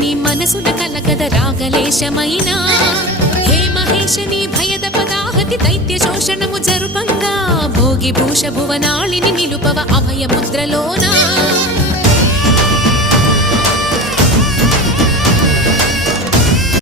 నీ మనసున కలకద రాగలేశమైనా హే మహేశని భయద పదాహతి దైత్య శోషణము జరుపంగా భోగి భూష భువనాళిని నిలుపవ అభయ ముద్రలోనా